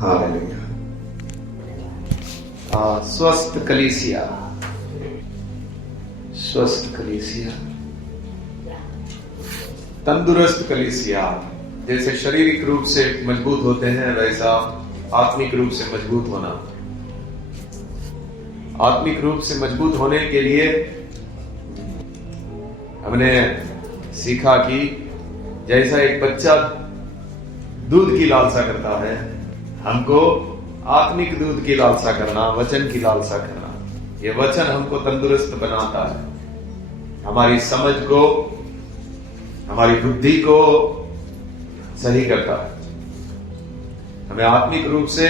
Hallelujah. स्वस्थ कलीसिया, स्वस्थ कलीसिया, तंदुरुस्त कलीसिया। जैसे शारीरिक रूप से मजबूत होते हैं, वैसा आत्मिक रूप से मजबूत होना। आत्मिक रूप से मजबूत होने के लिए हमने सीखा कि जैसा एक बच्चा दूध की लालसा करता है, हमको आत्मिक दूध की लालसा करना, वचन की लालसा करना। ये वचन हमको तंदुरुस्त बनाता है, हमारी समझ को, हमारी बुद्धि को सही करता है, हमें आत्मिक रूप से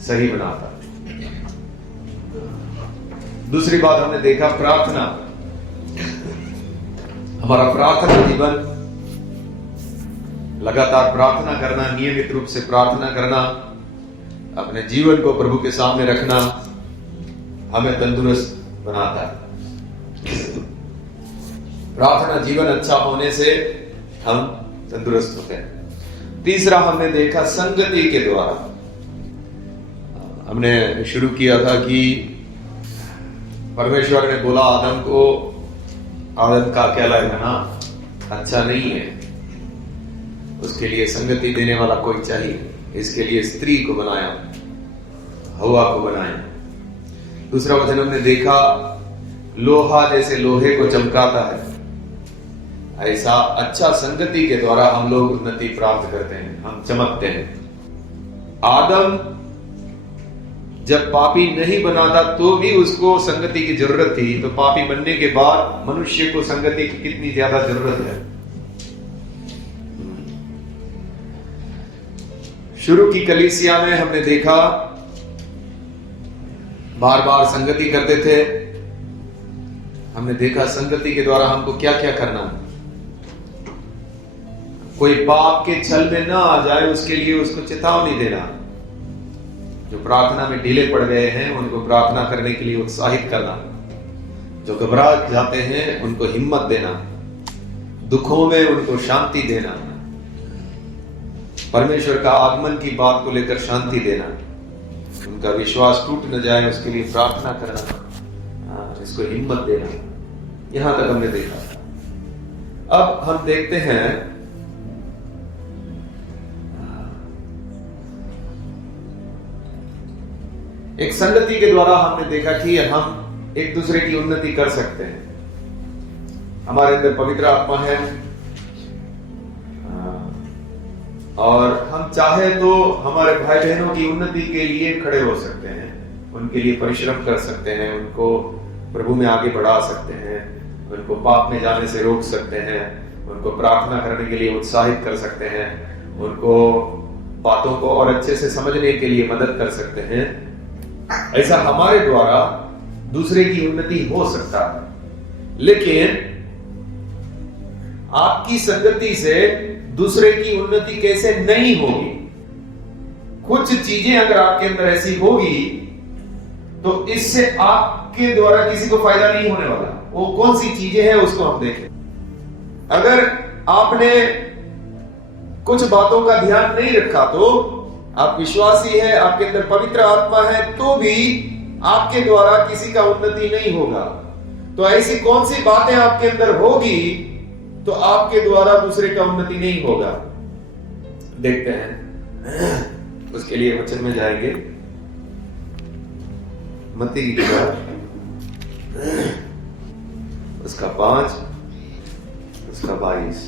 सही बनाता है। दूसरी बात हमने देखा प्रार्थना। हमारा प्रार्थना जीवन, लगातार प्रार्थना करना, नियमित रूप से प्रार्थना करना, अपने जीवन को प्रभु के सामने रखना हमें तंदुरुस्त बनाता है। प्रार्थना जीवन अच्छा होने से हम तंदुरुस्त होते हैं। तीसरा हमने देखा संगति के द्वारा। हमने शुरू किया था कि परमेश्वर ने बोला आदम को, आदम का अकेला रहना अच्छा नहीं है, उसके लिए संगति देने वाला कोई चाहिए। इसके लिए स्त्री को बनाया, हवा को बनाया। दूसरा वचन हमने देखा लोहा जैसे लोहे को चमकाता है, ऐसा अच्छा संगति के द्वारा हम लोग उन्नति प्राप्त करते हैं, हम चमकते हैं। आदम जब पापी नहीं बना था तो भी उसको संगति की जरूरत थी, तो पापी बनने के बाद मनुष्य को संगति की कितनी ज्यादा जरूरत है। शुरू की कलीसिया में हमने देखा बार बार संगति करते थे। हमने देखा संगति के द्वारा हमको क्या क्या करना है। कोई पाप के छल में ना आ जाए, उसके लिए उसको चेतावनी देना। जो प्रार्थना में ढीले पड़ गए हैं उनको प्रार्थना करने के लिए उत्साहित करना। जो घबरा जाते हैं उनको हिम्मत देना, दुखों में उनको शांति देना, परमेश्वर का आगमन की बात को लेकर शांति देना, उनका विश्वास टूट न जाए उसके लिए प्रार्थना करना, इसको हिम्मत देना। यहां तक हमने देखा। अब हम देखते हैं एक संगति के द्वारा हमने देखा कि हम एक दूसरे की उन्नति कर सकते हैं। हमारे अंदर पवित्र आत्मा है और हम चाहे तो हमारे भाई बहनों की उन्नति के लिए खड़े हो सकते हैं, उनके लिए परिश्रम कर सकते हैं, उनको प्रभु में आगे बढ़ा सकते हैं, उनको पाप में जाने से रोक सकते हैं, उनको प्रार्थना करने के लिए उत्साहित कर सकते हैं, उनको बातों को और अच्छे से समझने के लिए मदद कर सकते हैं। ऐसा हमारे द्वारा दूसरे की उन्नति हो सकता है। लेकिन आपकी संगति से दूसरे की उन्नति कैसे नहीं होगी? कुछ चीजें अगर आपके अंदर ऐसी होगी तो इससे आपके द्वारा किसी को फायदा नहीं होने वाला। वो कौन सी चीजें हैं उसको हम देखें। अगर आपने कुछ बातों का ध्यान नहीं रखा, तो आप विश्वासी है, आपके अंदर पवित्र आत्मा है, तो भी आपके द्वारा किसी का उन्नति नहीं होगा। तो ऐसी कौन सी बातें आपके अंदर होगी तो आपके द्वारा दूसरे का उन्नति नहीं होगा? देखते हैं। उसके लिए वचन में जाएंगे। मत्ती की किताब उसका 5, उसका 22।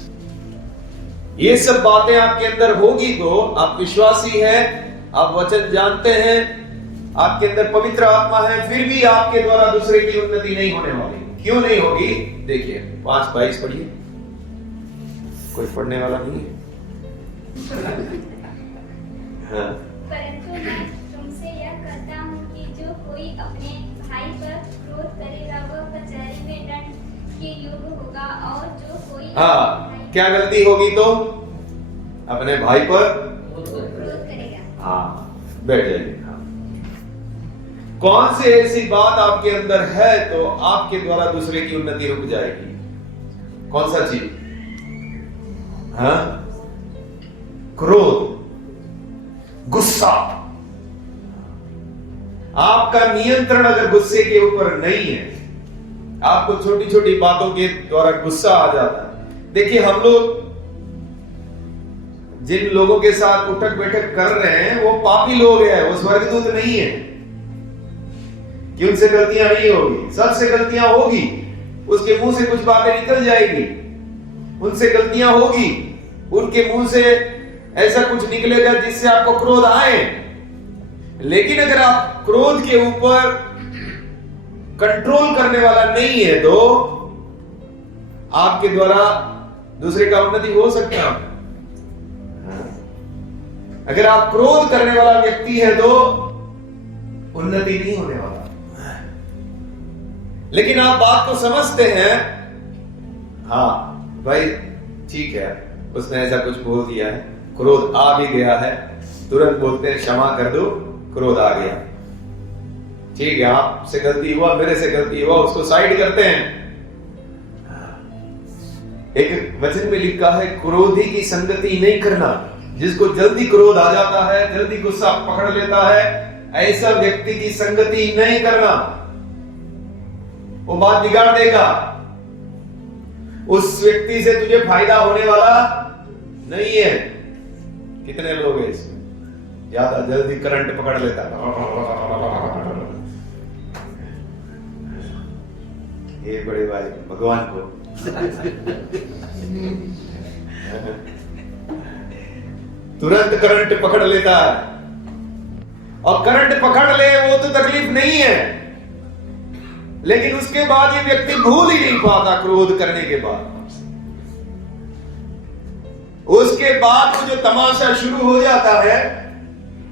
ये सब बातें आपके अंदर होगी तो आप विश्वासी हैं, आप वचन जानते हैं, आपके अंदर पवित्र आत्मा है, फिर भी आपके द्वारा दूसरे की उन्नति नहीं होने वाली। क्यों नहीं होगी? देखिए 5:22 पढ़िए। कोई पढ़ने वाला नहीं है? हाँ। परंतु मैं तुमसे यह कहता हूँ कि जो कोई अपने भाई पर क्रोध करेगा वह कचहरी में दंड के योग्य होगा, और जो कोई क्या गलती होगी तो अपने भाई पर क्रोध करेगा। बैठ जाइए। कौन सी ऐसी बात आपके अंदर है तो आपके द्वारा दूसरे की उन्नति रुक जाएगी? कौन सा चीज? क्रोध। गुस्सा। आपका नियंत्रण अगर गुस्से के ऊपर नहीं है, आपको छोटी छोटी बातों के द्वारा गुस्सा आ जाता है। देखिए, हम लोग जिन लोगों के साथ उठक बैठक कर रहे हैं वो पापी लोग हैं, वो स्वर्गदूत नहीं है कि उनसे गलतियां नहीं होगी। सबसे गलतियां होगी, उसके मुंह से कुछ बातें निकल जाएगी, उनसे गलतियां होगी, उनके मुंह से ऐसा कुछ निकलेगा जिससे आपको क्रोध आए। लेकिन अगर आप क्रोध के ऊपर कंट्रोल करने वाला नहीं है तो आपके द्वारा दूसरे का उन्नति हो सकता है। अगर आप क्रोध करने वाला व्यक्ति है तो उन्नति नहीं होने वाला। लेकिन आप बात को समझते हैं, हाँ भाई ठीक है, उसने ऐसा कुछ बोल दिया है, क्रोध आ भी गया है, तुरंत बोलते हैं क्षमा कर दो, क्रोध आ गया, ठीक है, आपसे गलती हुआ, मेरे से गलती हुआ, उसको साइड करते हैं। एक वचन में लिखा है, क्रोधी की संगति नहीं करना। जिसको जल्दी क्रोध आ जाता है, जल्दी गुस्सा पकड़ लेता है, ऐसा व्यक्ति की संगति नहीं करना, वो बात बिगाड़ देगा। उस व्यक्ति से तुझे फायदा होने वाला नहीं है। कितने लोग हैं इसमें ज्यादा जल्दी करंट पकड़ लेता है, ये बड़े भाई भगवान को तुरंत करंट पकड़ लेता है, और करंट पकड़ ले वो तो तकलीफ नहीं है, लेकिन उसके बाद ये व्यक्ति भूल ही नहीं पाता। क्रोध करने के बाद, उसके बाद वो जो तमाशा शुरू हो जाता है,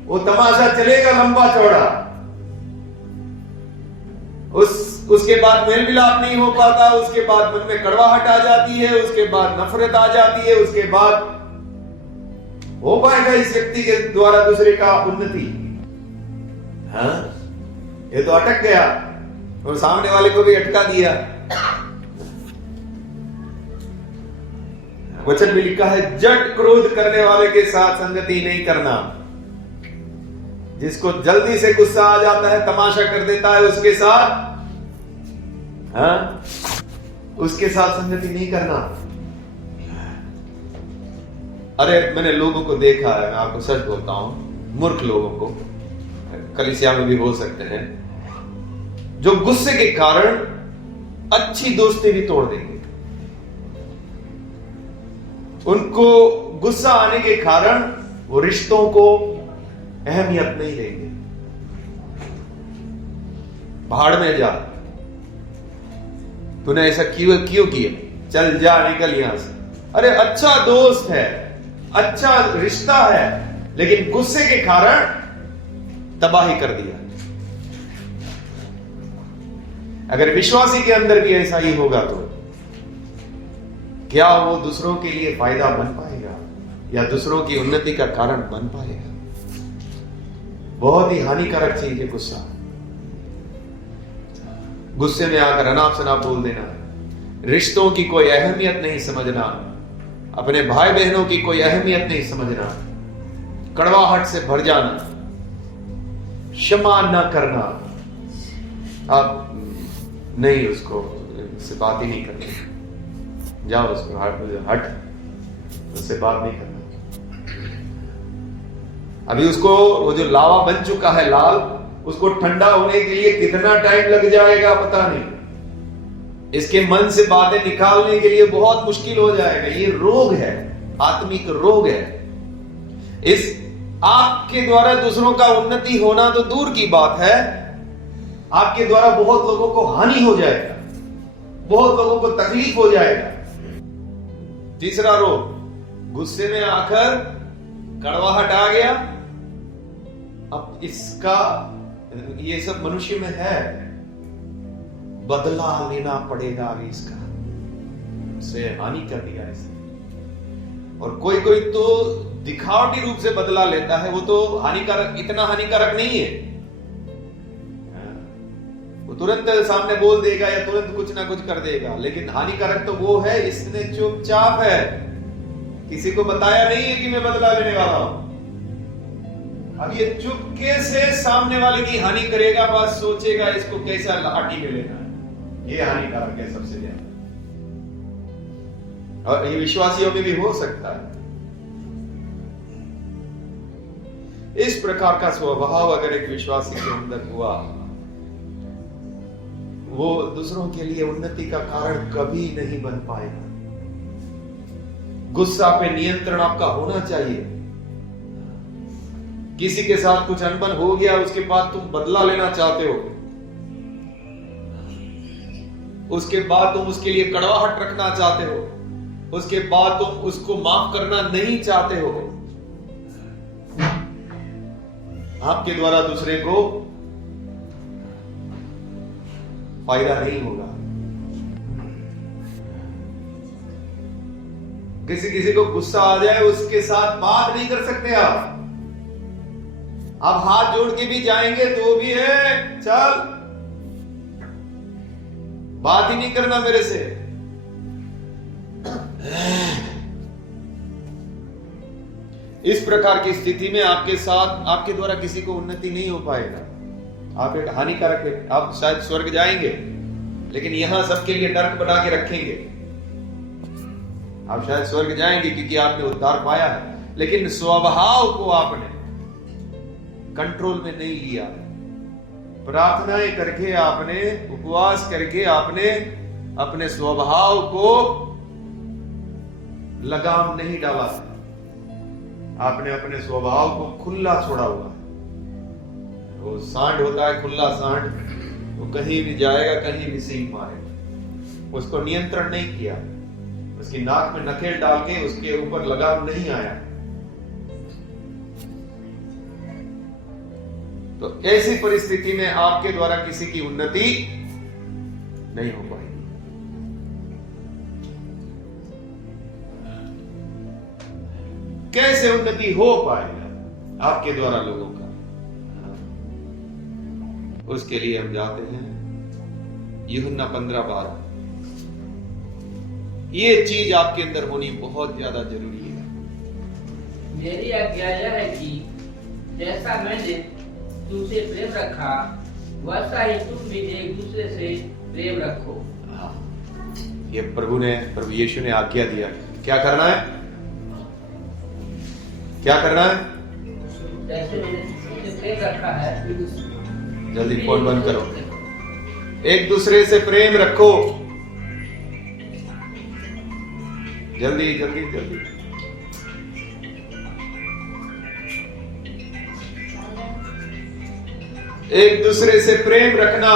वो तमाशा चलेगा लंबा चौड़ा। उसके बाद मेल मिलाप नहीं हो पाता, उसके बाद मन में कड़वाहट आ जाती है, उसके बाद नफरत आ जाती है, उसके बाद हो पाएगा इस व्यक्ति के द्वारा दूसरे का उन्नति? हाँ, ये तो अटक गया और सामने वाले को भी अटका दिया। वचन में लिखा है, जट क्रोध करने वाले के साथ संगति नहीं करना। जिसको जल्दी से गुस्सा आ जाता है, तमाशा कर देता है, उसके साथ उसके साथ संगति नहीं करना। अरे मैंने लोगों को देखा है, मैं आपको सच बोलता हूं, मूर्ख लोगों को, कलीसिया में भी हो सकते हैं, जो गुस्से के कारण अच्छी दोस्ती भी तोड़ देंगे। उनको गुस्सा आने के कारण वो रिश्तों को अहमियत नहीं देंगे। भाड़ में जा, तूने ऐसा क्यों किया, चल जा, निकल यहां से। अरे अच्छा दोस्त है, अच्छा रिश्ता है, लेकिन गुस्से के कारण तबाही कर दिया। अगर विश्वासी के अंदर भी ऐसा ही होगा तो क्या वो दूसरों के लिए फायदा बन पाएगा या दूसरों की उन्नति का कारण बन पाएगा? बहुत ही हानिकारक चीज है गुस्सा। गुस्से में आकर अनाप शनाप बोल देना, रिश्तों की कोई अहमियत नहीं समझना, अपने भाई बहनों की कोई अहमियत नहीं समझना, कड़वाहट से भर जाना, क्षमा न करना, आप नहीं, उसको उससे बात ही नहीं करनी, जाओ उसको हट, उससे बात नहीं करना। अभी उसको वो जो लावा बन चुका है लाल, उसको ठंडा होने के लिए कितना टाइम लग जाएगा पता नहीं। इसके मन से बातें निकालने के लिए बहुत मुश्किल हो जाएगा। ये रोग है, आत्मिक रोग है। इस आपके द्वारा दूसरों का उन्नति होना तो दूर की बात है, आपके द्वारा बहुत लोगों को हानि हो जाएगा, बहुत लोगों को तकलीफ हो जाएगा। तीसरा रोग, गुस्से में आकर कड़वाहट आ गया। अब इसका, ये सब मनुष्य में है, बदला लेना पड़ेगा अभी इसका, से हानि कर दिया इसे। और कोई कोई तो दिखावटी रूप से बदला लेता है, वो तो हानिकारक, इतना हानिकारक नहीं है, वो तुरंत सामने बोल देगा या तुरंत कुछ ना कुछ कर देगा। लेकिन हानिकारक तो वो है, इसने चुपचाप है, किसी को बताया नहीं है कि मैं बदला लेने वाला हूं। अब ये चुपके से सामने वाले की हानि करेगा, बस सोचेगा इसको कैसा लाठी में लेना है, ये हानिकारक है सबसे ज्यादा। और ये विश्वासियों में भी हो सकता है। इस प्रकार का स्वभाव अगर एक विश्वासी के अंदर हुआ, वो दूसरों के लिए उन्नति का कारण कभी नहीं बन पाएगा। गुस्सा पे नियंत्रण आपका होना चाहिए। किसी के साथ कुछ अनबन हो गया, उसके बाद तुम बदला लेना चाहते हो, उसके बाद तुम उसके लिए कड़वाहट रखना चाहते हो, उसके बाद तुम उसको माफ करना नहीं चाहते हो, आपके द्वारा दूसरे को फायदा नहीं होगा। किसी को गुस्सा आ जाए, उसके साथ बात नहीं कर सकते आप हाथ जोड़ के भी जाएंगे तो भी है, चल बात ही नहीं करना मेरे से। इस प्रकार की स्थिति में आपके साथ, आपके द्वारा किसी को उन्नति नहीं हो पाएगा। आप एक हानिकारक है। आप शायद स्वर्ग जाएंगे, लेकिन यहां सबके लिए नर्क बना के रखेंगे। आप शायद स्वर्ग जाएंगे क्योंकि आपने उद्धार पाया है, लेकिन स्वभाव को आपने कंट्रोल में नहीं लिया। प्रार्थनाएं करके आपने, उपवास करके आपने अपने स्वभाव को लगाम नहीं डाला। आपने अपने स्वभाव को खुला छोड़ा हुआ है। वो सांड होता है, खुला सांड, वो कहीं भी जाएगा, कहीं भी सींग मारेगा। उसको नियंत्रण नहीं किया, उसकी नाक में नकेल डाल के उसके ऊपर लगाम नहीं आया। तो ऐसी परिस्थिति में आपके द्वारा किसी की उन्नति नहीं हो पाएगी। कैसे उन्नति हो पाएगा आपके द्वारा लोगों का, उसके लिए हम जाते हैं यूहन्ना 15:12। ये चीज आपके अंदर होनी बहुत ज्यादा जरूरी है। मेरी आज्ञा यह है कि जैसा मैंने तुमसे प्रेम रखा, वैसा ही तुम भी एक दूसरे से प्रेम रखो। ये प्रभु यीशु ने आज्ञा दिया। क्या करना है? क्या करना है? जैसे मैंने तुमसे प्रेम रखा है, जल्दी फोन बंद करो। एक दूसरे से प्रेम रखो। जल्दी जल्दी जल्दी। एक दूसरे से प्रेम रखना।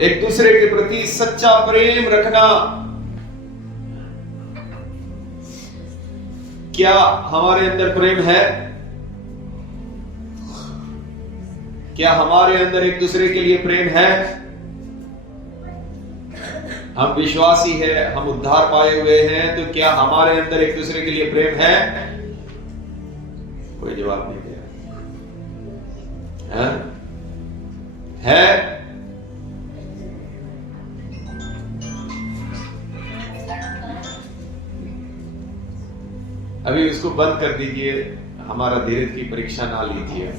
एक दूसरे के प्रति सच्चा प्रेम रखना। क्या हमारे अंदर प्रेम है? क्या हमारे अंदर एक दूसरे के लिए प्रेम है? हम विश्वासी है, हम उद्धार पाए हुए हैं, तो क्या हमारे अंदर एक दूसरे के लिए प्रेम है? कोई जवाब नहीं दिया है? अभी उसको बंद कर दीजिए, हमारा धीरज की परीक्षा ना लीजिए।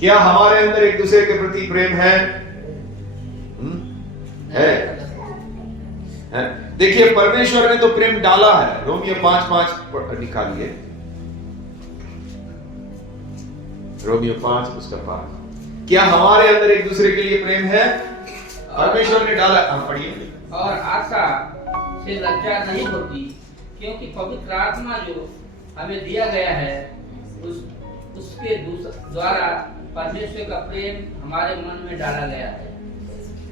क्या हमारे अंदर एक दूसरे के प्रति प्रेम है? है? देखिए, परमेश्वर ने तो प्रेम डाला है। रोमियो 5:5 निकालिए। रोमियो 5 उसका 5। क्या हमारे अंदर एक दूसरे के लिए प्रेम है? परमेश्वर ने डाला। हम पढ़िए। और आशा से लज्जा नहीं होती, क्योंकि पवित्र आत्मा जो हमें दिया गया है, उसके द्वारा परमेश्वर का प्रेम हमारे मन में डाला गया है।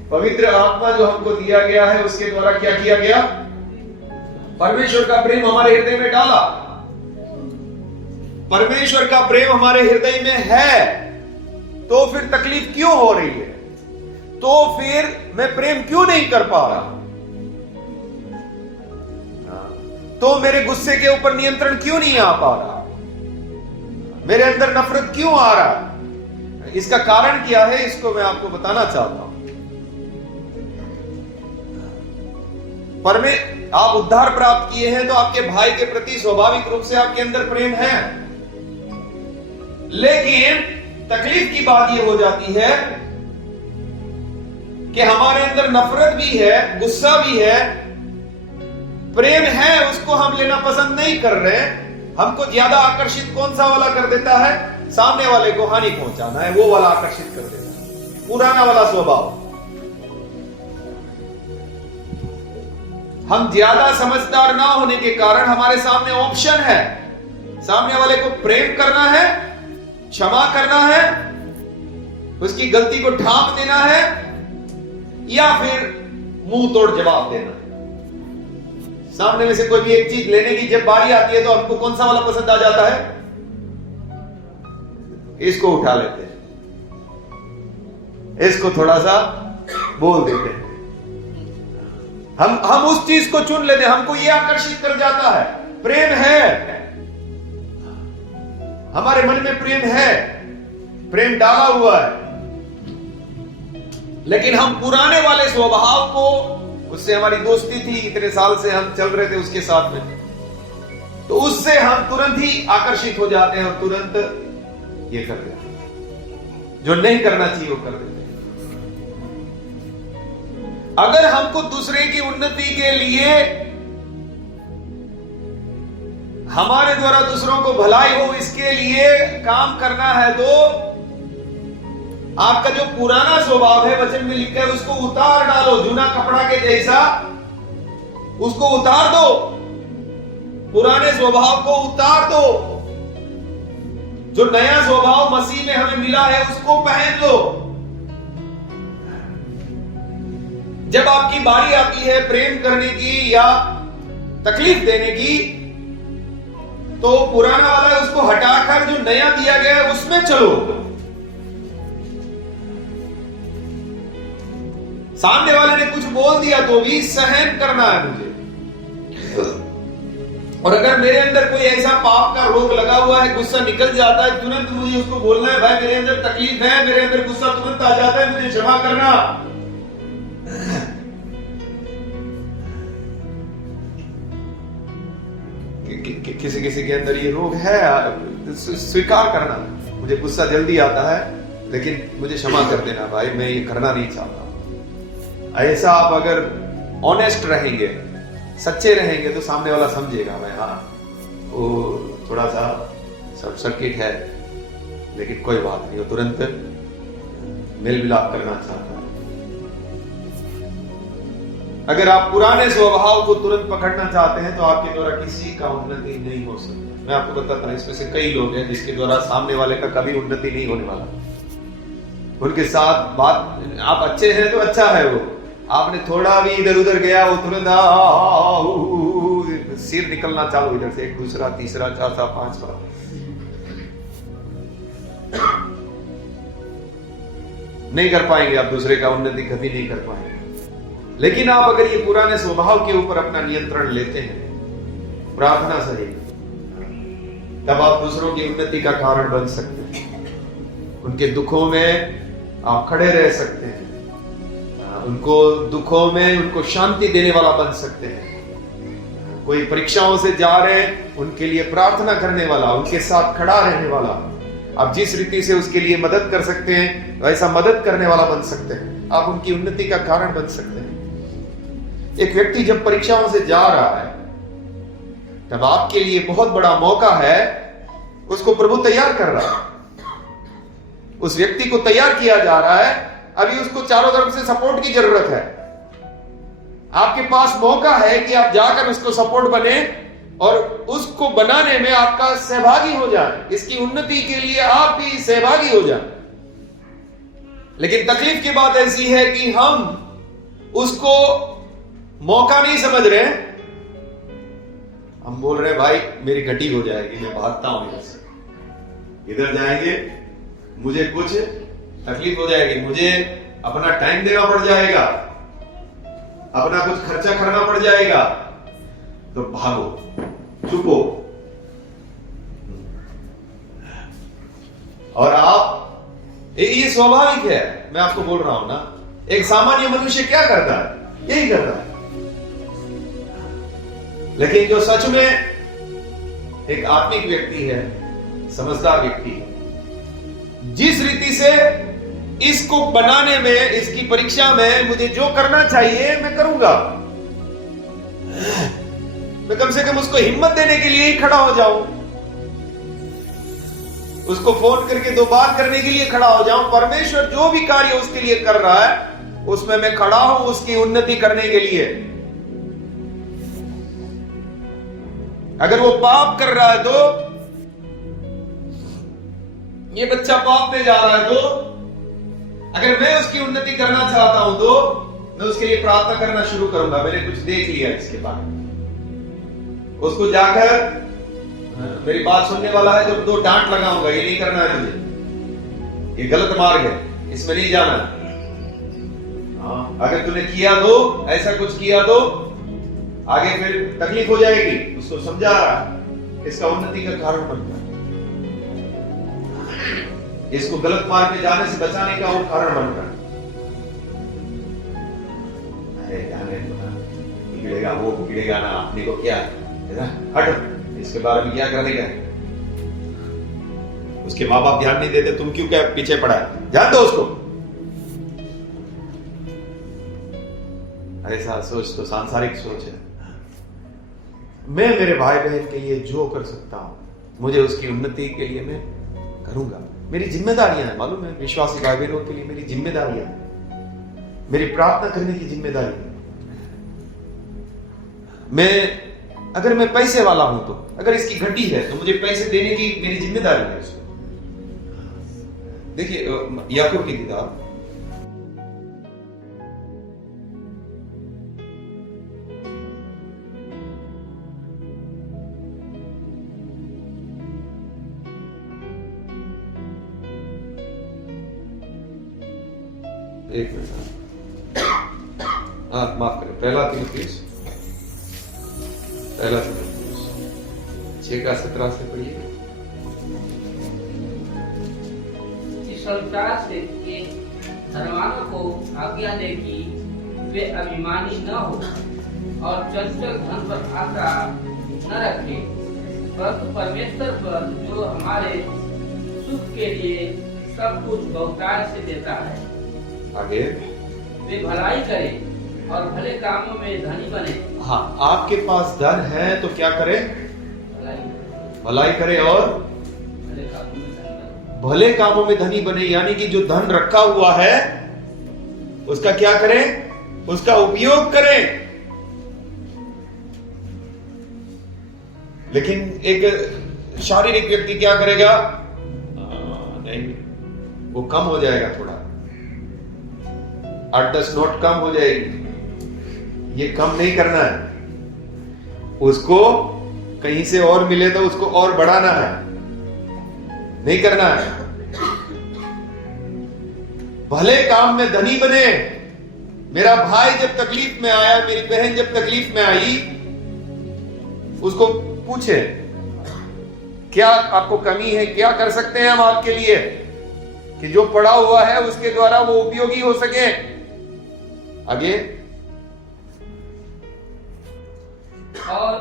पवित्र आत्मा जो हमको दिया गया है, उसके द्वारा क्या किया गया? परमेश्वर का प्रेम हमारे हृदय में डाला। परमेश्वर का प्रेम हमारे हृदय में है, तो फिर तकलीफ क्यों हो रही है? तो फिर मैं प्रेम क्यों नहीं कर पा रहा? तो मेरे गुस्से के ऊपर नियंत्रण क्यों नहीं आ पा रहा? मेरे अंदर नफरत क्यों आ रहा? इसका कारण क्या है, इसको मैं आपको बताना चाहता हूं। पर में आप उद्धार प्राप्त किए हैं तो आपके भाई के प्रति स्वाभाविक रूप से आपके अंदर प्रेम है, लेकिन तकलीफ की बात यह हो जाती है कि हमारे अंदर नफरत भी है, गुस्सा भी है, प्रेम है, उसको हम लेना पसंद नहीं कर रहे। हमको ज्यादा आकर्षित कौन सा वाला कर देता है? सामने वाले को हानि पहुंचाना है, वो वाला आकर्षित कर देता है, पुराना वाला स्वभाव। हम ज्यादा समझदार ना होने के कारण हमारे सामने ऑप्शन है, सामने वाले को प्रेम करना है, क्षमा करना है, उसकी गलती को ढांप देना है, या फिर मुंह तोड़ जवाब देना है। सामने में से कोई भी एक चीज लेने की जब बारी आती है तो हमको कौन सा वाला पसंद आ जाता है? इसको उठा लेते हैं, इसको थोड़ा सा बोल देते हैं, हम उस चीज को चुन लेते हैं, हमको यह आकर्षित कर जाता है। प्रेम है, हमारे मन में प्रेम है, प्रेम डाला हुआ है, लेकिन हम पुराने वाले स्वभाव को, उससे हमारी दोस्ती थी, इतने साल से हम चल रहे थे उसके साथ में, तो उससे हम तुरंत ही आकर्षित हो जाते हैं और तुरंत ये कर देते हैं, जो नहीं करना चाहिए वो कर देते हैं। अगर हमको दूसरे की उन्नति के लिए, हमारे द्वारा दूसरों को भलाई हो, इसके लिए काम करना है, तो आपका जो पुराना स्वभाव है, वचन में लिखा है, उसको उतार डालो, जूना कपड़ा के जैसा उसको उतार दो, पुराने स्वभाव को उतार दो, जो नया स्वभाव मसीह में हमें मिला है उसको पहन लो। जब आपकी बारी आती है प्रेम करने की या तकलीफ देने की, तो पुराना वाला है उसको हटाकर जो नया दिया गया है उसमें चलो। सामने वाले ने कुछ बोल दिया तो भी सहन करना है मुझे, और अगर मेरे अंदर कोई ऐसा पाप का रोग लगा हुआ है, गुस्सा निकल जाता है, तुरंत मुझे उसको बोलना है, भाई मेरे अंदर तकलीफ है, मेरे अंदर गुस्सा तुरंत आ जाता है, मुझे क्षमा करना। किसी किसी के अंदर ये रोग है, स्वीकार करना, मुझे गुस्सा जल्दी आता है, लेकिन मुझे क्षमा कर देना भाई, मैं ये करना नहीं चाहता। ऐसा आप अगर ऑनेस्ट रहेंगे, सच्चे रहेंगे, तो सामने वाला समझेगा भाई हाँ वो थोड़ा सा शॉर्ट सर्किट है, लेकिन कोई बात नहीं, वो तुरंत मेल मिलाप करना चाहता है। अगर आप पुराने स्वभाव को तुरंत पकड़ना चाहते हैं तो आपके द्वारा किसी का उन्नति नहीं हो सकता। मैं आपको बताता हूं, इसमें से कई लोग हैं जिसके द्वारा सामने वाले का कभी उन्नति नहीं होने वाला। उनके साथ बात, आप अच्छे हैं तो अच्छा है, वो आपने थोड़ा भी इधर उधर गया, वो तुरंत सिर निकलना चालू, इधर से एक, दूसरा, तीसरा, चौथा, पांचवा। नहीं कर पाएंगे आप, दूसरे का उन्नति कभी नहीं कर पाएंगे। लेकिन आप अगर ये पुराने स्वभाव के ऊपर अपना नियंत्रण लेते हैं प्रार्थना सहित, तब आप दूसरों की उन्नति का कारण बन सकते हैं। उनके दुखों में आप खड़े रह सकते हैं, उनको दुखों में उनको शांति देने वाला बन सकते हैं। कोई परीक्षाओं से जा रहे हैं, उनके लिए प्रार्थना करने वाला, उनके साथ खड़ा रहने वाला, आप जिस रीति से उसके लिए मदद कर सकते हैं वैसा मदद करने वाला बन सकते हैं। आप उनकी उन्नति का कारण बन सकते हैं। एक व्यक्ति जब परीक्षाओं से जा रहा है, तब आपके लिए बहुत बड़ा मौका है, उसको प्रभु तैयार कर रहा है, उस व्यक्ति को तैयार किया जा रहा है। अभी उसको चारों तरफ से सपोर्ट की जरूरत है। आपके पास मौका है कि आप जाकर उसको सपोर्ट बने और उसको बनाने में आपका सहभागी हो जाए, इसकी उन्नति के लिए आप भी सहभागी हो जाए। लेकिन तकलीफ की बात ऐसी है कि हम उसको मौका नहीं समझ रहे। हम बोल रहे हैं भाई मेरी घटी हो जाएगी, मैं भागता हूं इधर से, इधर जाएंगे मुझे कुछ तकलीफ हो जाएगी, मुझे अपना टाइम देना पड़ जाएगा, अपना कुछ खर्चा करना पड़ जाएगा, तो भागो, चुप हो। और आप ये स्वाभाविक है, मैं आपको बोल रहा हूं ना। एक सामान्य मनुष्य क्या करता है? यही करता है। लेकिन जो सच में एक आत्मिक व्यक्ति है, समझदार व्यक्ति है, जिस रीति से इसको बनाने में, इसकी परीक्षा में मुझे जो करना चाहिए मैं करूंगा, मैं कम से कम उसको हिम्मत देने के लिए ही खड़ा हो जाऊं, उसको फोन करके 2 बार करने के लिए खड़ा हो जाऊं। परमेश्वर जो भी कार्य उसके लिए कर रहा है उसमें मैं खड़ा हूं उसकी उन्नति करने के लिए। अगर वो पाप कर रहा है तो, ये बच्चा पाप में जा रहा है तो, अगर मैं उसकी उन्नति करना चाहता हूं तो मैं उसके लिए प्रार्थना करना शुरू करूंगा। मैंने कुछ देख लिया इसके बारे में, उसको जाकर मेरी बात सुनने वाला है तो 2 डांट लगाऊंगा, ये नहीं करना है तुझे, ये गलत मार्ग है, इसमें नहीं जाना। अगर तूने किया तो, ऐसा कुछ किया तो आगे फिर तकलीफ हो जाएगी। उसको समझा रहा है, इसका उन्नति का कारण बनता है, इसको गलत मार्ग में जाने से बचाने का वो कारण बनता है। अरे जाने दो ना, बिगड़ेगा वो, बिगड़ेगा ना, अपने को क्या है ना, हट, इसके बारे में क्या करने का है। उसके माँ बाप ध्यान नहीं देते, तुम क्यों क्या पीछे पड़ा है, ध्यान दो उसको। ऐसा सोच तो सांसारिक सोच है। मैं मेरे भाई बहन के लिए जो कर सकता हूं, मुझे उसकी उन्नति के लिए मैं करूंगा। मेरी जिम्मेदारियां हैं, मालूम है, विश्वासी भाई बहनों के लिए मेरी जिम्मेदारियां हैं, मेरी प्रार्थना करने की जिम्मेदारी है। अगर मैं पैसे वाला हूं तो, अगर इसकी घटी है तो मुझे पैसे देने की मेरी जिम्मेदारी है उसको। देखिए याकूब की किताब एक मिनट, माफ करें, पहला तीमुथियुस 6:17 से पढ़िए। इस संसार से के धनवानों को आज्ञा दे कि वे अभिमानी न हो और चंचल धन पर आशा न रखे, परंतु परमेश्वर पर जो हमारे सुख के लिए सब कुछ बहुतायत से देता है, आगे वे भलाई करें और भले कामों में धनी बने। हाँ, आपके पास धन है तो क्या करें? भलाई करे और भले कामों में धनी बने। यानी कि जो धन रखा हुआ है उसका क्या करें? उसका उपयोग करें। लेकिन एक शारीरिक व्यक्ति क्या करेगा? नहीं, वो कम हो जाएगा, थोड़ा 8-10 नोट कम हो जाएगी। ये कम नहीं करना है, उसको कहीं से और मिले तो उसको और बढ़ाना है, नहीं करना है। भले काम में धनी बने। मेरा भाई जब तकलीफ में आया, मेरी बहन जब तकलीफ में आई, उसको पूछे क्या आपको कमी है, क्या कर सकते हैं हम आपके लिए कि जो पड़ा हुआ है उसके द्वारा वो उपयोगी हो सके। आगे, और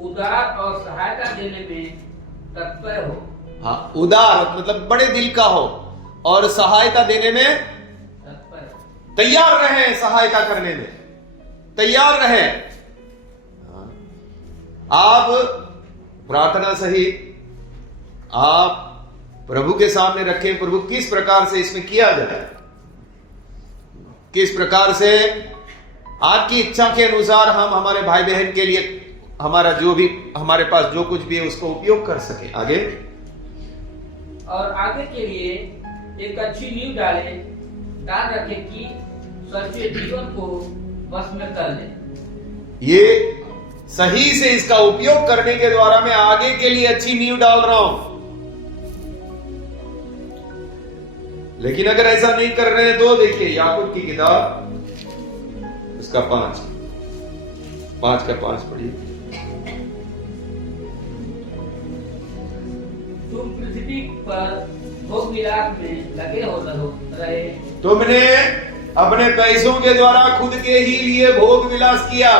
उदार और सहायता देने में तत्पर हो। हाँ, उदार मतलब बड़े दिल का हो और सहायता देने में तैयार रहे, सहायता करने में तैयार रहे। आप प्रार्थना सहित आप प्रभु के सामने रखें, प्रभु किस प्रकार से इसमें किया जाए, किस प्रकार से आपकी इच्छा के अनुसार हम हमारे भाई बहन के लिए हमारा जो भी हमारे पास जो कुछ भी है उसको उपयोग कर सके। आगे, और आगे के लिए एक अच्छी नींव डाल रखे कि स्वर्गीय जीवन को बस में कर ले। ये सही से इसका उपयोग करने के द्वारा मैं आगे के लिए अच्छी नींव डाल रहा हूं। लेकिन अगर ऐसा नहीं कर रहे हैं तो देखिए याकूब की किताब उसका 5 का 5 पढ़िए। तुम पृथ्वी पर भोग विलास में लगे हो रहे। तुमने अपने पैसों के द्वारा खुद के ही लिए भोग विलास किया,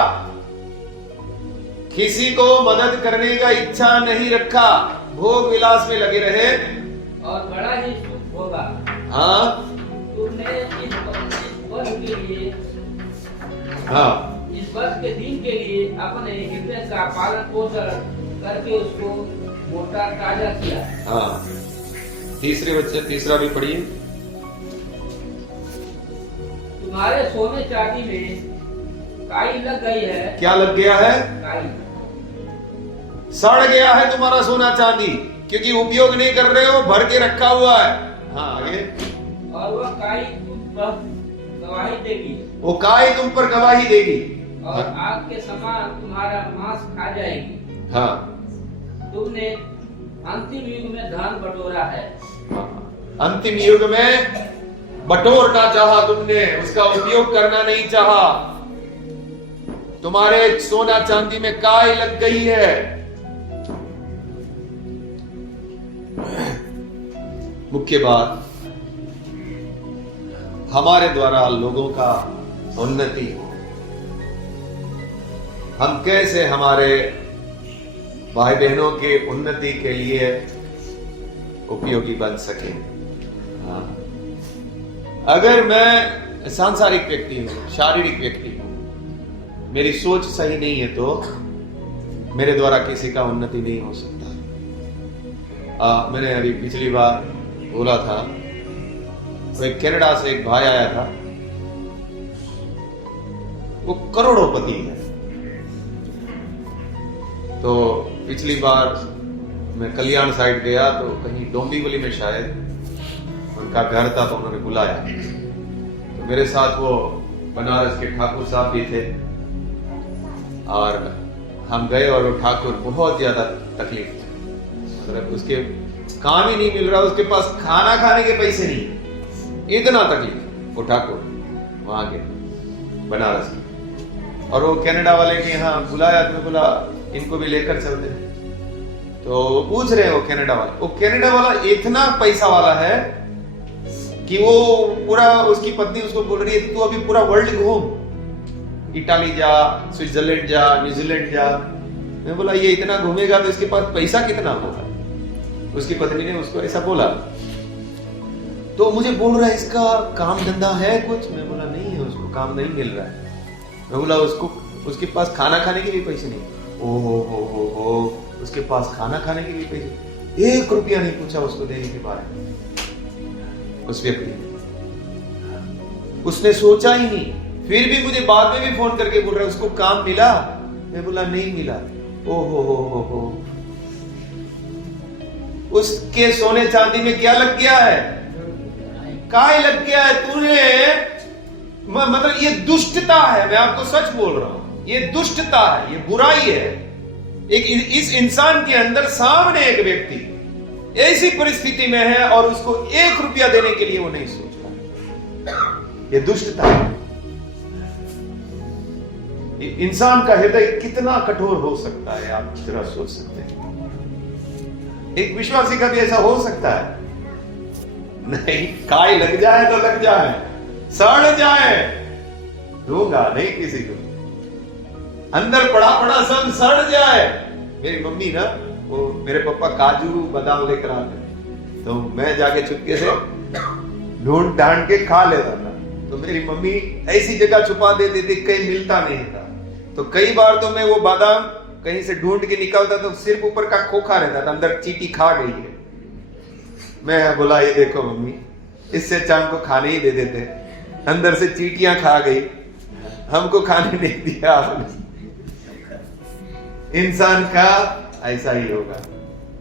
किसी को मदद करने का इच्छा नहीं रखा, भोग विलास में लगे रहे और बड़ा ही सुख होगा। हाँ, तुमने इस वर्ष के लिए, हाँ, इस वर्ष के दिन के लिए अपने हृदय का पालन पोषण करके उसको मोटा ताजा किया। हाँ। तीसरा भी पढ़िए। तुम्हारे सोने चांदी में काई लग गई है। क्या लग गया है? काई। सड़ गया है तुम्हारा सोना चांदी, क्योंकि उपयोग नहीं कर रहे हो, भर के रखा हुआ है। हाँ, आगे। और वह काई तुम पर गवाही देगी। वो काई तुम पर गवाही देगी और आग के समान तुम्हारा मांस खा जाएगी। हाँ। तुमने अंतिम युग में धन बटोरा है। अंतिम युग में बटोरना चाहा तुमने, उसका उपयोग करना नहीं चाहा। तुम्हारे सोना चांदी में काई लग गई है। मुख्य बात, हमारे द्वारा लोगों का उन्नति हो, हम कैसे हमारे भाई बहनों के उन्नति के लिए उपयोगी बन सके। हाँ। अगर मैं सांसारिक व्यक्ति हूं, शारीरिक व्यक्ति हूं, मेरी सोच सही नहीं है, तो मेरे द्वारा किसी का उन्नति नहीं हो सकता। मैंने अभी पिछली बार बोला था, तो एक कनाडा से एक भाई आया था, वो करोड़ोंपति है। तो पिछली बार मैं कल्याण साइड गया, तो कहीं डोंबिवली में शायद उनका घर था, तो उन्होंने बुलाया। तो मेरे साथ वो बनारस के ठाकुर साहब भी थे, और हम गए, और वो ठाकुर बहुत ज्यादा तकलीफ थे, मतलब उसके काम ही नहीं मिल रहा, उसके पास खाना खाने के पैसे नहीं, इतना तकलीफ वो ठाकुर वहां के बनारस के। और वो कनाडा वाले के यहाँ बुलाया, तो बोला इनको भी लेकर चलते हैं। तो पूछ रहे हैं वो कनाडा वाला इतना पैसा वाला है कि वो पूरा, उसकी पत्नी उसको बोल रही है तू अभी पूरा वर्ल्ड घूम, इटाली जा, स्विट्जरलैंड जा, न्यूजीलैंड जा। मैं बोला ये इतना घूमेगा तो इसके पास पैसा कितना होगा? उसकी पत्नी ने उसको ऐसा बोला। तो मुझे बोल रहा है इसका काम धंधा है कुछ? मैं बोला नहीं है, उसको काम नहीं मिल रहा है। मैं बोला उसके पास खाना खाने के भी पैसे नहीं। ओ उसके पास खाना खाने के भी पैसे, 1 रुपया नहीं पूछा उसको देने के बारे में उस व्यक्ति ने। उसने सोचा ही नहीं, फिर भी मुझे बाद में भी फोन करके बोल रहा है उसको काम मिला? मैं बोला नहीं मिला। हो उसके सोने चांदी में क्या लग गया है? काय लग गया है। तूने मतलब ये दुष्टता है, मैं आपको सच बोल रहा हूं, ये दुष्टता है, ये बुराई है। एक इस इंसान के अंदर सामने एक व्यक्ति ऐसी परिस्थिति में है और उसको 1 रुपया देने के लिए वो नहीं सोच रहा, ये दुष्टता है। इंसान का हृदय कितना कठोर हो सकता है, आप जरा सोच सकते हैं। एक विश्वासी का भी ऐसा हो सकता है? नहीं, काय लग जाए तो लग जाए, सड़ जाए, दूंगा नहीं किसी को, अंदर पड़ा सब सड़ जाए। मेरी मम्मी ना, वो मेरे पापा काजू बादाम लेकर आते, तो मैं जाके चुपके से ढूंढ ढांड के खा लेता था। तो मेरी मम्मी ऐसी जगह छुपा देती थी कहीं मिलता नहीं था। तो कई बार तो मैं वो बादाम कहीं से ढूंढ के निकालता तो सिर्फ ऊपर का खोखा रहता था, अंदर चींटी खा गई है। मैं बोला ये देखो मम्मी, इससे अच्छा हमको खाने ही दे देते, अंदर से चींटियां खा गई, हमको खाने नहीं दिया आपने। इंसान का ऐसा ही होगा,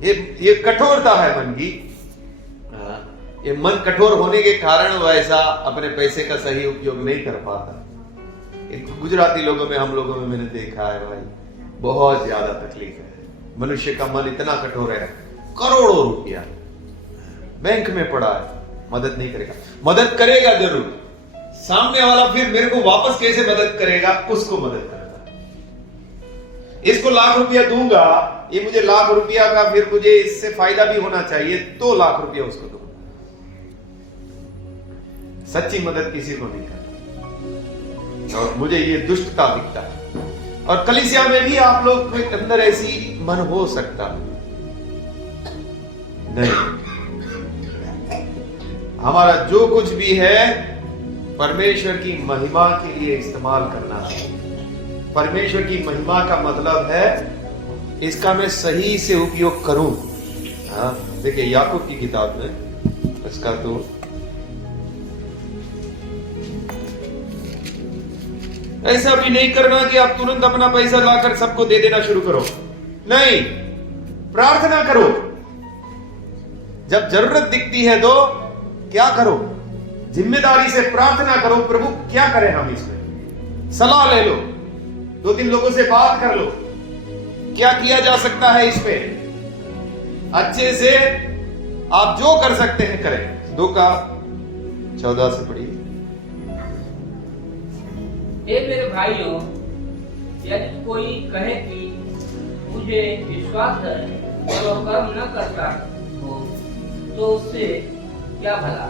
ये कठोरता है मन की। ये मन कठोर होने के कारण वह ऐसा अपने पैसे का सही उपयोग नहीं कर पाता। गुजराती लोगों में, हम लोगों में मैंने देखा है भाई, बहुत ज्यादा तकलीफ है। मनुष्य का मन इतना कठोर है, करोड़ों रुपया बैंक में पड़ा है, मदद नहीं करेगा। मदद करेगा जरूर, सामने वाला फिर मेरे को वापस कैसे मदद करेगा, उसको मदद करेगा। इसको 1,00,000 रुपया दूंगा, ये मुझे 1,00,000 रुपया का फिर मुझे इससे फायदा भी होना चाहिए, तो 1,00,000 रुपया उसको दूंगा। सच्ची मदद किसी को नहीं करता, और मुझे ये दुष्टता दिखता है। और कलीसिया में भी आप लोग के अंदर ऐसी मन हो सकता नहीं। हमारा जो कुछ भी है परमेश्वर की महिमा के लिए इस्तेमाल करना है। परमेश्वर की महिमा का मतलब है इसका मैं सही से उपयोग करूं। हाँ, देखिए याकूब की किताब में इसका तो ऐसा भी नहीं करना कि आप तुरंत अपना पैसा लाकर सबको दे देना शुरू करो। नहीं, प्रार्थना करो। जब जरूरत दिखती है तो क्या करो, जिम्मेदारी से प्रार्थना करो, प्रभु क्या करें हम इसमें, सलाह ले लो, 2-3 लोगों से बात कर लो, क्या किया जा सकता है इस पे। अच्छे से आप जो कर सकते हैं करें। 2:14 से पढ़िए। हे मेरे भाइयों, यदि कोई कहे कि मुझे विश्वास है और वह कर्म न करता हो तो उससे क्या भला?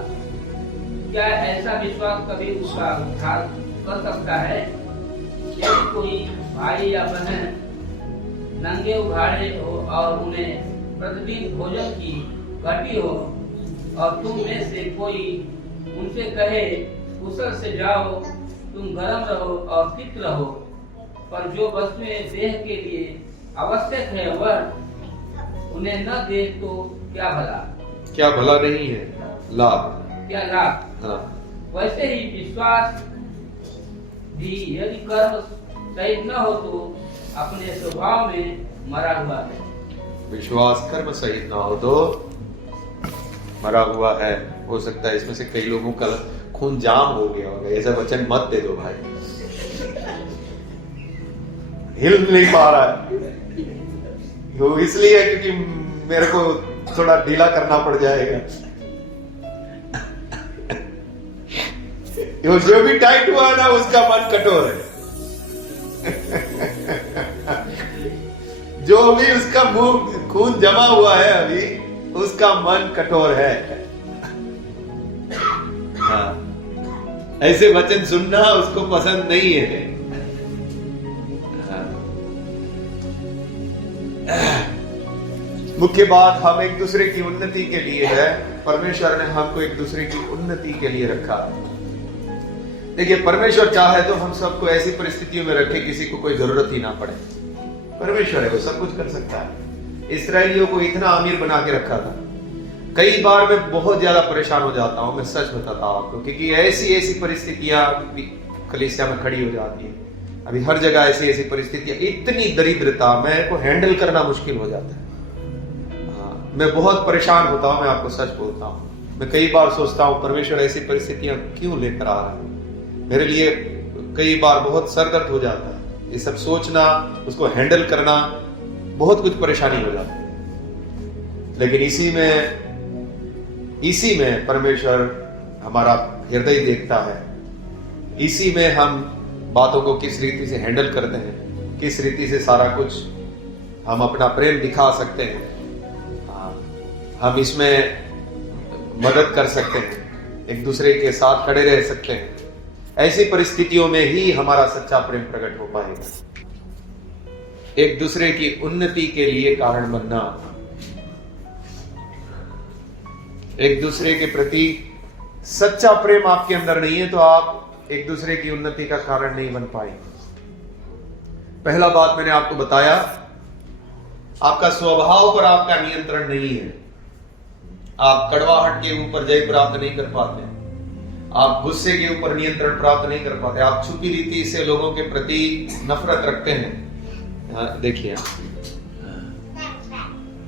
क्या ऐसा विश्वास कभी उसका उद्धार कर सकता है? यदि कोई भाई या बहन नंगे उघाड़े हो और उन्हें प्रतिदिन भोजन की घटी हो और तुम में से कोई उनसे कहे कुशल से जाओ, तुम गर्म रहो और फिट रहो, पर जो वस्तुएं देह के लिए आवश्यक है वह उन्हें न दे तो क्या भला? क्या भला नहीं है, लाभ। क्या लाभ? हाँ। वैसे ही विश्वास भी यदि कर्म सही न हो तो अपने स्वभाव में मरा हुआ है। विश्वास कर्म सहित ना हो तो मरा हुआ है। हो सकता है इसमें से कई लोगों का खून जाम हो गया होगा। ऐसा वचन मत दे दो भाई, हिल नहीं पा रहा है वो इसलिए क्योंकि मेरे को थोड़ा ढीला करना पड़ जाएगा। जो भी टाइट हुआ ना उसका मन कठोर है। जो भी उसका मुंह खून जमा हुआ है अभी उसका मन कठोर है। हाँ, ऐसे वचन सुनना उसको पसंद नहीं है। हाँ। मुख्य बात हम एक दूसरे की उन्नति के लिए है। परमेश्वर ने हमको एक दूसरे की उन्नति के लिए रखा। देखिए, परमेश्वर चाहे तो हम सबको ऐसी परिस्थितियों में रखे किसी को कोई जरूरत ही ना पड़े। परमेश्वर है, वो सब कुछ कर सकता है। इस्राएलियों को इतना अमीर बना के रखा था। कई बार मैं बहुत ज्यादा परेशान हो जाता हूं, मैं सच बताता हूं आपको, क्योंकि ऐसी परिस्थितियां कलीसिया में खड़ी हो जाती है। अभी हर जगह ऐसी परिस्थितियां, इतनी दरिद्रता, मेरे को हैंडल करना मुश्किल हो जाता है। हाँ, मैं बहुत परेशान होता हूं, मैं आपको सच बोलता हूं। मैं कई बार सोचता हूं परमेश्वर ऐसी परिस्थितियां क्यों लेकर आ रहा है। मेरे लिए कई बार बहुत सरदर्द हो जाता है। ये सब सोचना, उसको हैंडल करना, बहुत कुछ परेशानी हो जाती है। लेकिन इसी में परमेश्वर हमारा हृदय देखता है। इसी में हम बातों को किस रीति से हैंडल करते हैं, किस रीति से सारा कुछ हम अपना प्रेम दिखा सकते हैं। हम इसमें मदद कर सकते हैं, एक दूसरे के साथ खड़े रह सकते हैं। ऐसी परिस्थितियों में ही हमारा सच्चा प्रेम प्रकट हो पाएगा। एक दूसरे की उन्नति के लिए कारण बनना, एक दूसरे के प्रति सच्चा प्रेम आपके अंदर नहीं है तो आप एक दूसरे की उन्नति का कारण नहीं बन पाएंगे। पहला बात मैंने आपको बताया, आपका स्वभाव पर आपका नियंत्रण नहीं है। आप कड़वाहट के ऊपर जय प्राप्त नहीं कर पाते, आप गुस्से के ऊपर नियंत्रण प्राप्त नहीं कर पाते, आप छुपी रीति से लोगों के प्रति नफरत रखते हैं। देखिए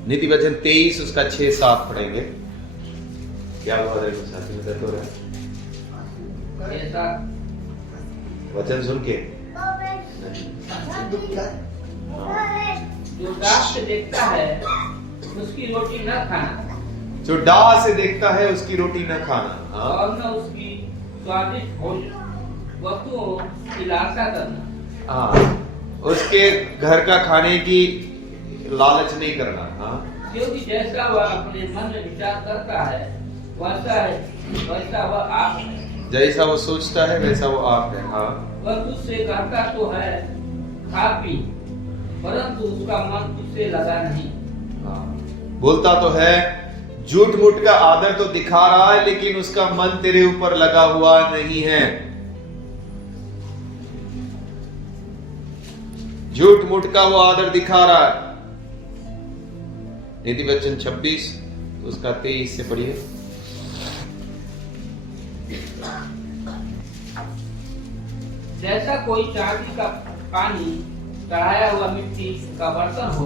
नीति वचन 23 उसका 6-7 पढ़ेंगे। क्या हुआ है साथी में दर्द हो रहा है? वचन सुन के जो डाक से देखता है उसकी रोटी न खाना, जो डाह से देखता है उसकी रोटी न खाना, और न उसकी स्वादिष्ट भोजन वस्तुओं की लालसा करना। हाँ, उसके घर का खाने की लालच नहीं करना। हाँ, क्योंकि जैसा वह अपने मन में विचार करता है वैसा वह आप है। जैसा वो सोचता है वैसा वो आप है। हाँ, वह तुझसे कहता तो है खा पी, परंतु उसका मन तुझसे लगा नहीं। हाँ, बोलता तो है, झूठ मूठ का आदर तो दिखा रहा है, लेकिन उसका मन तेरे ऊपर लगा हुआ नहीं है। झूठ मूठ का वो आदर दिखा रहा है। नीति वचन 26 उसका 23 से पढ़िए। जैसा कोई चांदी का पानी चढ़ाया हुआ मिट्टी का बर्तन हो,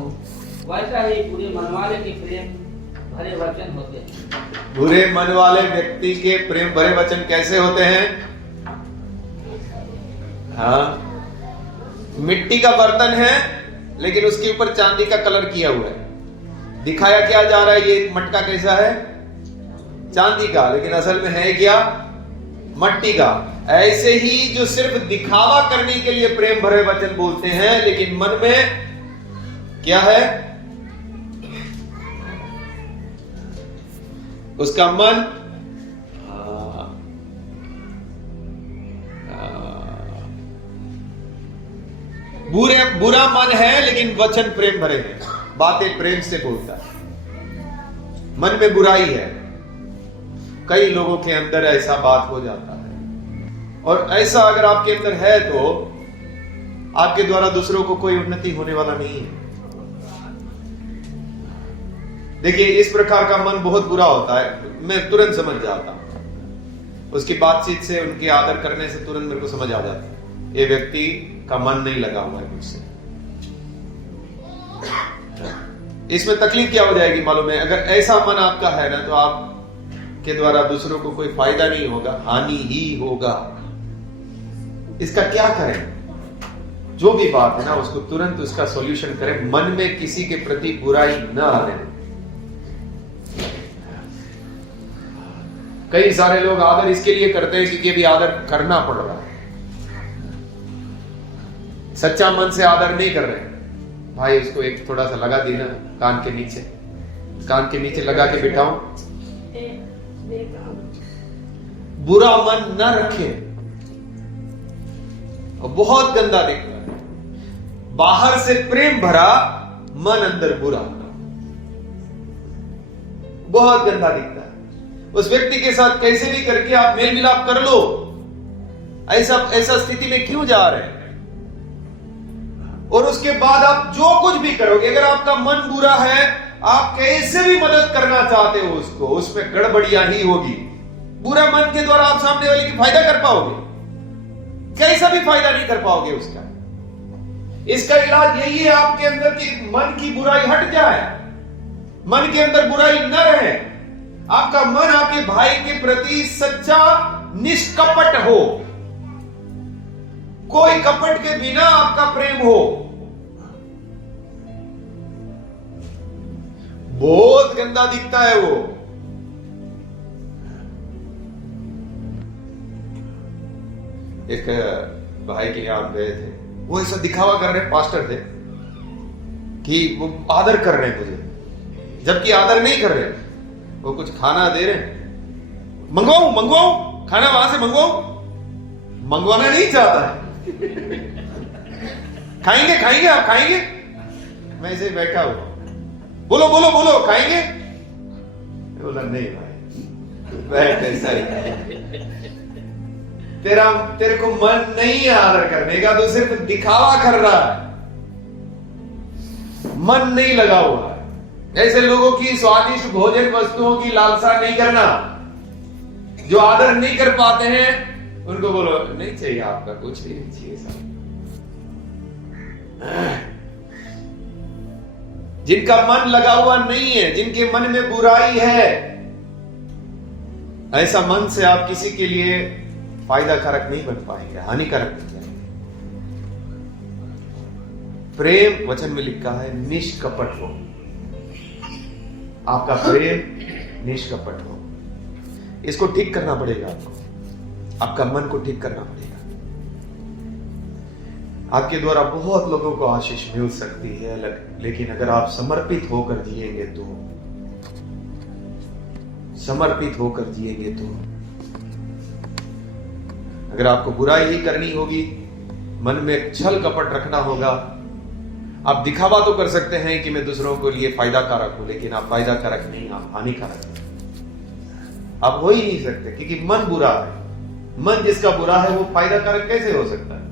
वैसा ही बुरे मन वाले के प्रेम भरे वचन होते हैं। बुरे मन वाले व्यक्ति के प्रेम भरे वचन कैसे होते हैं? हाँ, मिट्टी का बर्तन है लेकिन उसके ऊपर चांदी का कलर किया हुआ है। दिखाया क्या जा रहा है? ये मटका कैसा है? चांदी का, लेकिन असल में है क्या? मट्टी का। ऐसे ही जो सिर्फ दिखावा करने के लिए प्रेम भरे वचन बोलते हैं, लेकिन मन में क्या है? उसका मन बुरा मन है, लेकिन वचन प्रेम भरे हैं, बातें प्रेम से बोलता है। मन में बुराई है। कई लोगों के अंदर ऐसा बात हो जाता है, और ऐसा अगर आपके अंदर है तो आपके द्वारा दूसरों को कोई उन्नति होने वाला नहीं है। देखिए, इस प्रकार का मन बहुत बुरा होता है, मैं तुरंत समझ जाता हूं। उसकी बातचीत से, उनके आदर करने से तुरंत मेरे को समझ आ जाता है ये व्यक्ति का मन नहीं लगा हुआ है मुझसे। इसमें तकलीफ क्या हो जाएगी मालूम है? अगर ऐसा मन आपका है ना, तो आप के द्वारा दूसरों को कोई फायदा नहीं होगा, हानि ही होगा। इसका क्या करें? जो भी बात है ना, उसको तुरंत उसका सॉल्यूशन करें। मन में किसी के प्रति बुराई न आने दें। कई सारे लोग आदर इसके लिए करते हैं क्योंकि अभी आदर करना पड़ रहा है। सच्चा मन से आदर नहीं कर रहे। भाई, उसको एक थोड़ा सा लगा दी ना कान के नीचे लगा के बिठाओ। बुरा मन न रखे। और बहुत गंदा दिखता है। बाहर से प्रेम भरा, मन अंदर बुरा, बहुत गंदा दिखता है। उस व्यक्ति के साथ कैसे भी करके आप मेल मिलाप कर लो। ऐसा स्थिति में क्यों जा रहे हैं? और उसके बाद आप जो कुछ भी करोगे, अगर आपका मन बुरा है, आप कैसे भी मदद करना चाहते हो उसको, उसमें गड़बड़ियां ही होगी। बुरा मन के द्वारा आप सामने वाले की फायदा कर पाओगे? कैसा भी फायदा नहीं कर पाओगे उसका। इसका इलाज यही है, आपके अंदर की मन की बुराई हट जाए, मन के अंदर बुराई न रहे। आपका मन आपके भाई के प्रति सच्चा निष्कपट हो, कोई कपट के बिना आपका प्रेम हो। बहुत गंदा दिखता है वो। एक भाई के यहां गए थे, वो ऐसा दिखावा कर रहे, पास्टर थे, कि वो आदर कर रहे हैं मुझे, जबकि आदर नहीं कर रहे। वो कुछ खाना दे रहे, मंगवाऊं खाना वहां से मंगवाना नहीं चाहता है। खाएंगे आप खाएंगे? मैं ऐसे बैठा हूं, बोलो खाएंगे? बोला नहीं भाई, बैठ ऐसा ही। तेरे को मन नहीं है आदर करने का, तो सिर्फ दिखावा कर रहा है, मन नहीं लगा हुआ है। ऐसे लोगों की स्वादिष्ट भोजन वस्तुओं की लालसा नहीं करना। जो आदर नहीं कर पाते हैं उनको बोलो नहीं चाहिए, आपका कुछ भी नहीं चाहिए साहब। जिनका मन लगा हुआ नहीं है, जिनके मन में बुराई है, ऐसा मन से आप किसी के लिए फायदा कारक नहीं बन पाएंगे, हानिकारक बन जाएंगे। प्रेम वचन में लिखा है निष्कपट हो। आपका प्रेम निष्कपट हो। इसको ठीक करना पड़ेगा आपको, आपका मन को ठीक करना पड़ेगा। आपके द्वारा बहुत लोगों को आशीष मिल सकती है, लेकिन अगर आप समर्पित होकर जिएंगे तो, अगर आपको बुराई ही करनी होगी, मन में छल कपट रखना होगा, आप दिखावा तो कर सकते हैं कि मैं दूसरों के लिए फायदा कारक हूं, लेकिन आप फायदा कारक नहीं, आप हानिकारक हैं। आप हो ही नहीं सकते, क्योंकि मन बुरा है। मन जिसका बुरा है वो फायदा कारक कैसे हो सकता है?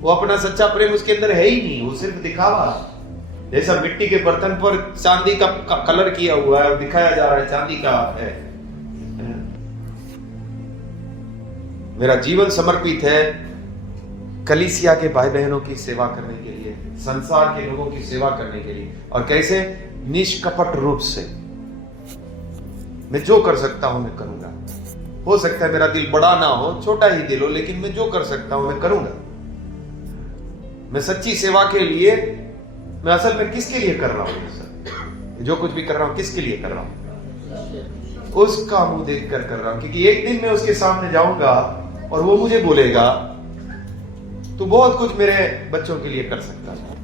वो अपना सच्चा प्रेम उसके अंदर है ही नहीं, वो सिर्फ दिखावा है। जैसा मिट्टी के बर्तन पर चांदी का कलर किया हुआ है, दिखाया जा रहा है चांदी का है। मेरा जीवन समर्पित है कलीसिया के भाई बहनों की सेवा करने के लिए, संसार के लोगों की सेवा करने के लिए। और कैसे? निष्कपट रूप से। मैं जो कर सकता हूं मैं करूंगा। हो सकता है मेरा दिल बड़ा ना हो, छोटा ही दिल हो, लेकिन मैं जो कर सकता हूं मैं करूंगा। मैं सच्ची सेवा के लिए, मैं असल में किसके लिए कर रहा हूं? जो कुछ भी कर रहा हूं किसके लिए कर रहा हूं? उसका मुंह देखकर कर रहा हूं, क्योंकि एक दिन मैं उसके सामने जाऊंगा और वो मुझे बोलेगा तू बहुत कुछ मेरे बच्चों के लिए कर सकता था,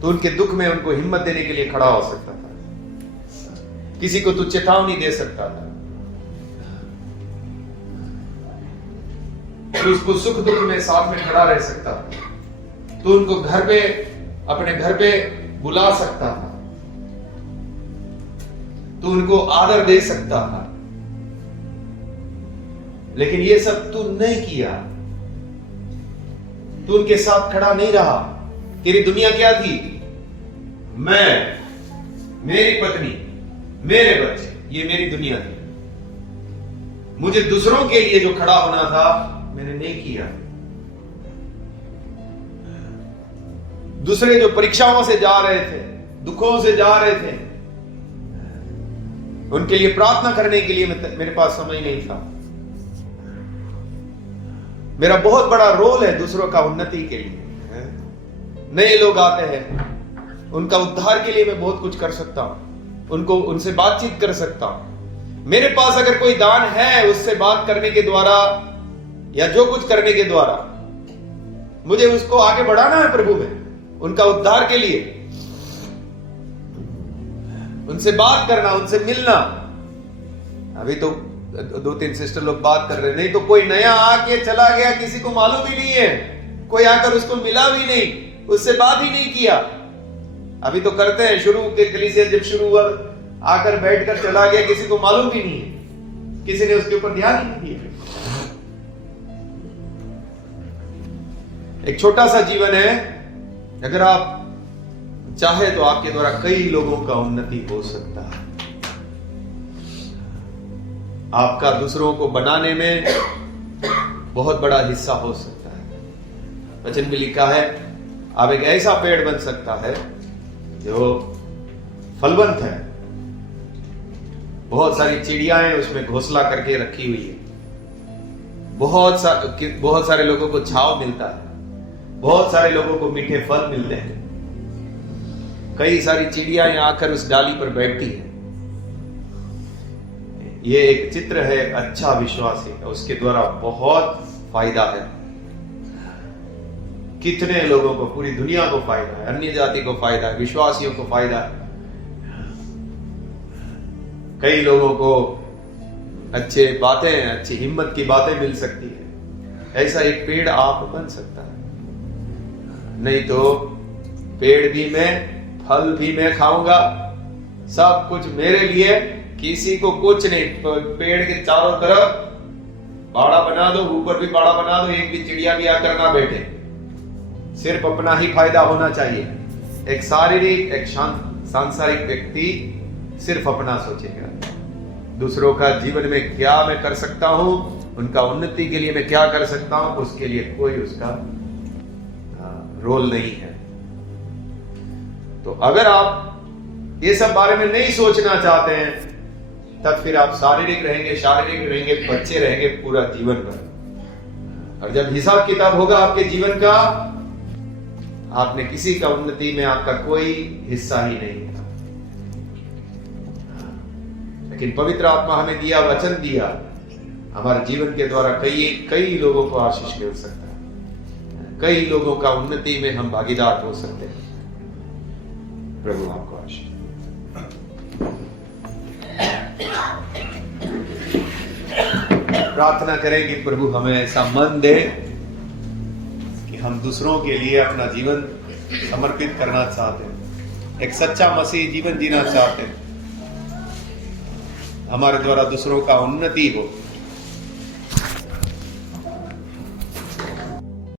तो उनके दुख में उनको हिम्मत देने के लिए खड़ा हो सकता था, किसी को तू चेतावनी दे सकता था, तो उसको सुख दुख में साथ में खड़ा रह सकता था, तो उनको घर पे, अपने घर पे बुला सकता था, तो उनको आदर दे सकता था। लेकिन ये सब तू नहीं किया, तू उनके साथ खड़ा नहीं रहा। तेरी दुनिया क्या थी? मैं, मेरी पत्नी, मेरे बच्चे, ये मेरी दुनिया थी। मुझे दूसरों के लिए जो खड़ा होना था मैंने नहीं किया। दूसरे जो परीक्षाओं से जा रहे थे, दुखों से जा रहे थे, उनके लिए प्रार्थना करने के लिए मेरे पास समय नहीं था। मेरा बहुत बड़ा रोल है दूसरों का उन्नति के लिए। नए लोग आते हैं, उनका उद्धार के लिए मैं बहुत कुछ कर सकता हूं, उनसे बातचीत कर सकता हूं। मेरे पास अगर कोई दान है, उससे बात करने के द्वारा या जो कुछ करने के द्वारा मुझे उसको आगे बढ़ाना है प्रभु में, उनका उद्धार के लिए, उनसे बात करना, उनसे मिलना। अभी तो 2-3 सिस्टर लोग बात कर रहे, नहीं तो कोई नया आके चला गया, किसी को मालूम ही नहीं है, कोई आकर उसको मिला भी नहीं, उससे बात ही नहीं किया। अभी तो करते हैं, शुरू के कलीसिया जब शुरू हुआ, आकर बैठकर चला गया, किसी को मालूम भी नहीं है, किसी ने उसके ऊपर ध्यान ही नहीं दिया। एक छोटा सा जीवन है, अगर आप चाहे तो आपके द्वारा कई लोगों का उन्नति हो सकता है। आपका दूसरों को बनाने में बहुत बड़ा हिस्सा हो सकता है। वचन में लिखा है आप एक ऐसा पेड़ बन सकता है जो फलवंत है, बहुत सारी चिड़ियाएं उसमें घोंसला करके रखी हुई है, बहुत सारे लोगों को छांव मिलता है, बहुत सारे लोगों को मीठे फल मिलते हैं, कई सारी चिड़ियाएं आकर उस डाली पर बैठती हैं। ये एक चित्र है अच्छा विश्वासी का, उसके द्वारा बहुत फायदा है। कितने लोगों को, पूरी दुनिया को फायदा है, अन्य जाति को फायदा है, विश्वासियों को फायदा है। कई लोगों को अच्छे बातें, अच्छी हिम्मत की बातें मिल सकती है। ऐसा एक पेड़ आप बन सकता है। नहीं तो पेड़ भी मैं, फल भी मैं खाऊंगा, सब कुछ मेरे लिए, किसी को कुछ नहीं। पेड़ के चारों तरफ बाड़ा बना दो, ऊपर भी बाड़ा बना दो, एक भी चिड़िया भी आकर ना बैठे, सिर्फ अपना ही फायदा होना चाहिए। एक शारीरिक, एक सांसारिक व्यक्ति सिर्फ अपना सोचेगा, दूसरों का जीवन में क्या मैं कर सकता हूं, उनका उन्नति के लिए मैं क्या कर सकता हूं, उसके लिए कोई उसका रोल नहीं है। तो अगर आप ये सब बारे में नहीं सोचना चाहते हैं, तब फिर आप शारीरिक रहेंगे, बच्चे रहेंगे पूरा जीवन भर। और जब हिसाब किताब होगा आपके जीवन का, आपने किसी का उन्नति में आपका कोई हिस्सा ही नहीं था। लेकिन पवित्र आत्मा हमें दिया, वचन दिया, हमारे जीवन के द्वारा कई लोगों को आशीष मिल सकता है, कई लोगों का उन्नति में हम भागीदार हो सकते हैं। प्रभु आपको आशीष। प्रार्थना करें कि प्रभु हमें ऐसा मन दे कि हम दूसरों के लिए अपना जीवन समर्पित करना चाहते हैं, एक सच्चा मसीह जीवन जीना चाहते हैं, हमारे द्वारा दूसरों का उन्नति हो,